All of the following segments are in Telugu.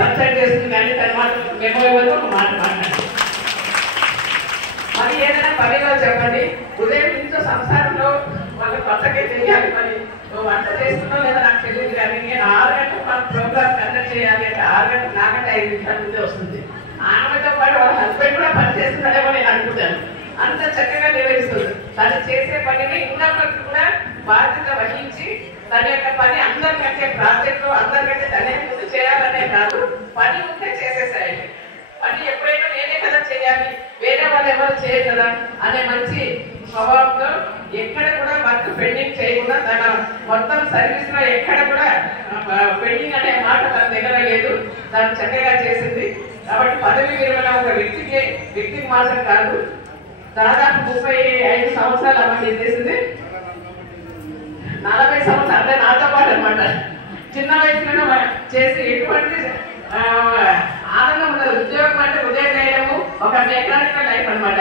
సబ్సైడ్ చేస్తుంది కానీ తన మాట మెమో ఇవ్వదు, ఒక మాట మాట్లాడాలి. మరి ఏదైనా పనిలో చెప్పండి, ఉదయం నుంచి సంసారంలో వాళ్ళ కొత్తగా చేయాలి, మరి వంట చేస్తున్నావు లేదా నాకు తెలియదు కానీ నేను 6 గంటలకు మన ప్రోగ్రామ్ కండక్ట్ చేయాలి అంటే 6 గంటలకు నాకంటే 5 నిమిషాల ముందే వస్తుంది. ఆమెతో పాటు వాళ్ళ హస్బెండ్ కూడా పని చేస్తున్నాడేమో నేను అనుకుంటాను. అంత చక్కగా నిర్వహిస్తుంది. తను చేసే పనిని ఉన్నప్పటికీ కూడా బాధ్యత వహించి తన యొక్క పని అందరికంటే ప్రాజెక్టు అందరికంటే తనే ముందు చేయాలనే కాదు, పని ఉంటే చేసేసాయండి. పని ఎప్పుడైనా నేనే కదా చేయాలి, వేరే వాళ్ళు ఎవరు చేయరు కదా అనే మంచి స్వభావంతో ఎక్కడ కూడా వర్క్ పెండింగ్ చేయకుండా తన మొత్తం సర్వీస్ లో ఎక్కడ కూడా పెండింగ్ అనే మాట తన దగ్గర లేదు. తను చక్కగా చేసింది. కాబట్టి పదవి విరమణ ఒక వ్యక్తికి మాత్రం కాదు, దాదాపు 35 సంవత్సరాలు అమ్మ చేసింది. 40 సంవత్సరాలు అంటే నాతో పాటు అనమాట. చిన్న వయసులోనే చేసి ఎటువంటి ఆనందం ఉండదు. ఉద్యోగం అంటే ఉదయం చేయడము ఒక మెకానికల్ లైఫ్ అనమాట.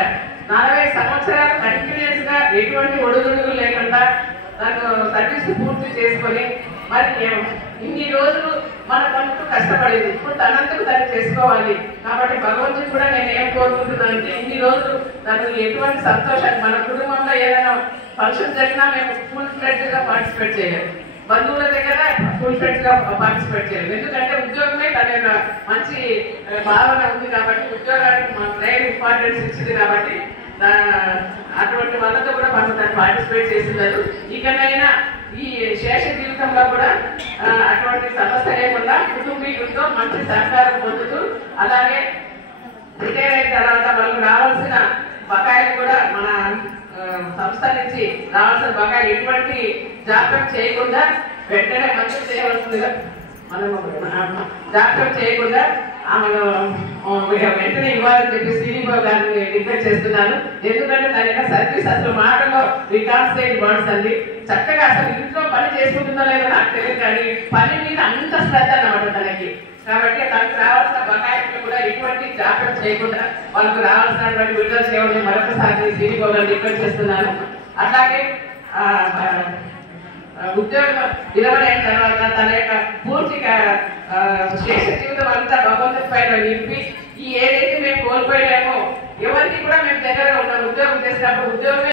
40 సంవత్సరాలు కంటిన్యూస్ గా ఎటువంటి ఒడుదుడుగులు లేకుండా తను సర్వీస్ పూర్తి చేసుకొని మరి ఇన్ని రోజులు మన పనులకు కష్టపడింది. ఇప్పుడు తనంతకు తను చేసుకోవాలి. కాబట్టి భగవంతుడు కూడా నేను ఏం కోరుకుంటున్నాను అంటే ఇన్ని రోజులు తను ఎటువంటి సంతోషాన్ని, మన కుటుంబంలో ఏదైనా ఫంక్షన్ జరిగినా మేము ఫుల్ ఫ్లెడ్జ్ గా పార్టిసిపేట్ చేయలేము, బంధువుల దగ్గర ఫుల్ ఫ్లెడ్జ్ గా పార్టిసిపేట్ చేయలేము. ఎందుకంటే ఉద్యోగమే తన మంచి భావన ఉంది కాబట్టి, ఉద్యోగానికి మన మెయిన్ ఇంపార్టెన్స్ ఇచ్చింది కాబట్టి అటువంటి వాళ్ళతో కూడా మనం తను పార్టిసిపేట్ చేస్తున్నారు. ఇకనైనా ఈ శేష జీవితంలో కూడా అటువంటి సమస్య లేకుండా కుటుంబీకులతో మంచి సహకారం పొందుతూ, అలాగే రిటైర్ అయిన తర్వాత వాళ్ళకి రావాల్సిన బకాయిలు కూడా మన సంస్థ నుంచి రావాల్సిన బకాయిలు ఎటువంటి జాప్యం చేయకుండా వెంటనే మంచి చేయవలసిందిగా మనం జాప్యం చేయకుండా ఆమెను వెంటనే ఇవ్వాలని చెప్పి శ్రీనివా గారిని రిక్వెస్ట్ చేస్తున్నాను. ఎందుకంటే దాని యొక్క సర్వీస్ అసలు మాటలో రికార్డ్ స్టేట్ బాండ్స్ అండి. చక్కగా అసలు ఇంట్లో పని చేసుకుంటుందో లేదో నాకు తెలియదు కానీ పని మీద అంత శ్రద్ధ అన్నమాట తనకి. కాబట్టి తనకు రావాల్సిన బకాయిలు కూడా ఎటువంటి జాగ్రత్త చేయకుండా వాళ్ళకు రావాల్సినటువంటి విడుదల చేయడం మరొకసారి శ్రీనివా గారిని రిక్వెస్ట్ చేస్తున్నాను. అట్లాగే ఉద్యోగం విరమణ అయిన తర్వాత తన యొక్క పూర్తిగా శేష జీవితం అంతా భగవంతుడి పైన నింపి ఈ ఏదైతే మేము కోల్పోయామో ఎవరికి కూడా మేము దగ్గరగా ఉన్నాం. ఉద్యోగం చేసినప్పుడు ఉద్యోగమే